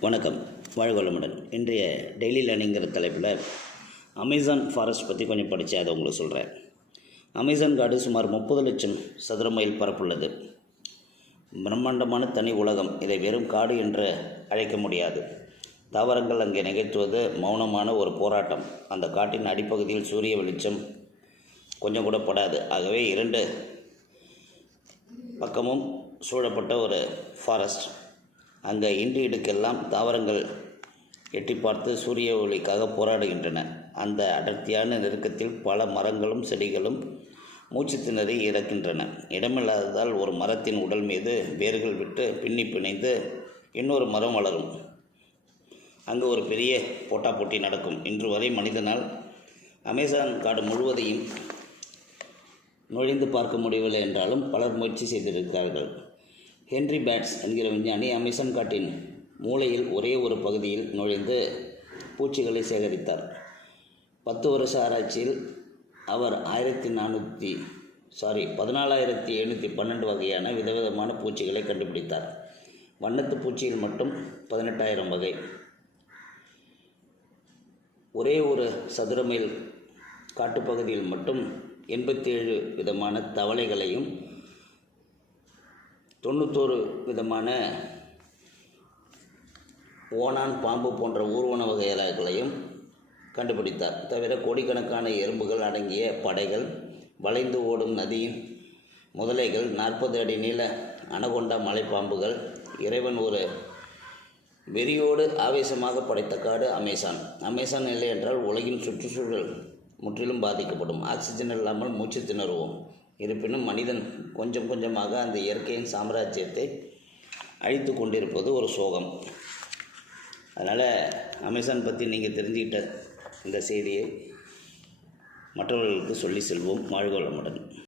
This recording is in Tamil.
வணக்கம். வாழ்வளமுடன் இன்றைய டெய்லி லேர்னிங்கிற தலைப்பில் அமேசான் ஃபாரஸ்ட் பற்றி கொஞ்சம் படித்தேன் அதை உங்களுக்கு சொல்கிறேன் அமேசான் காடு சுமார் முப்பது லட்சம் சதுர மைல் பரப்புள்ளது. பிரம்மாண்டமான தனி உலகம். இதை வெறும் காடு என்று அழைக்க முடியாது. தாவரங்கள் அங்கே நிகழ்த்துவது மௌனமான ஒரு போராட்டம். அந்த காட்டின் அடிப்பகுதியில் சூரிய வெளிச்சம் கொஞ்சம் கூட படாது. ஆகவே இரண்டு பக்கமும் சூழப்பட்ட ஒரு ஃபாரஸ்ட் அங்கே இன்று இடுக்கெல்லாம் தாவரங்கள் எட்டி பார்த்து சூரிய ஒளிக்காக போராடுகின்றன. அந்த அடர்த்தியான நெருக்கத்தில் பல மரங்களும் செடிகளும் மூச்சு திணறி இறக்கின்றன. இடமில்லாததால் ஒரு மரத்தின் உடல் மீது வேர்கள் விட்டு பின்னி பிணைந்து இன்னொரு மரம் வளரும். அங்கு ஒரு பெரிய போட்டா போட்டி நடக்கும். இன்று வரை மனிதனால் அமேசான் காடு முழுவதையும் நுழைந்து பார்க்க முடியவில்லை என்றாலும் பலர் முயற்சி செய்திருக்கிறார்கள். ஹென்றி பேட்ஸ் என்கிற விஞ்ஞானி அமேசான் காட்டின் மூலையில் ஒரே ஒரு பகுதியில் நுழைந்து பூச்சிகளை சேகரித்தார். பத்து வருஷ ஆராய்ச்சியில் அவர் ஆயிரத்தி நானூற்றி சாரி பதினாலாயிரத்தி எழுநூற்றி பன்னெண்டு வகையான விதவிதமான பூச்சிகளை கண்டுபிடித்தார். வண்ணத்து பூச்சியில் மட்டும் பதினெட்டாயிரம் வகை. ஒரே ஒரு சதுரமைல் காட்டுப்பகுதியில் மட்டும் எண்பத்தி ஏழு விதமான தவளைகளையும் தொண்ணூத்தோரு விதமான ஓனான் பாம்பு போன்ற ஊர்வன வகைகளையும் கண்டுபிடித்தார். தவிர கோடிக்கணக்கான எறும்புகள் அடங்கிய படைகள் வளைந்து ஓடும் நதியின் முதலைகள் நாற்பது அடி நீள அனகொண்டா மலைப்பாம்புகள் இறைவன் ஒரு வெறியோடு ஆவேசமாக படைத்த காடு அமேசான். அமேசான் இல்லை என்றால் உலகின் சுற்றுச்சூழல் முற்றிலும் பாதிக்கப்படும். ஆக்சிஜன் இல்லாமல் மூச்சு திணறுவோம். இருப்பினும் மனிதன் கொஞ்சம் கொஞ்சமாக அந்த இயற்கையின் சாம்ராஜ்யத்தை அழித்து கொண்டிருப்பது ஒரு சோகம். அதனால் அமேசான் பற்றி நீங்கள் தெரிஞ்சுக்கிட்ட இந்த செய்தியை மற்றவர்களுக்கு சொல்லி செல்வோம். வாழ்க வளமுடன்.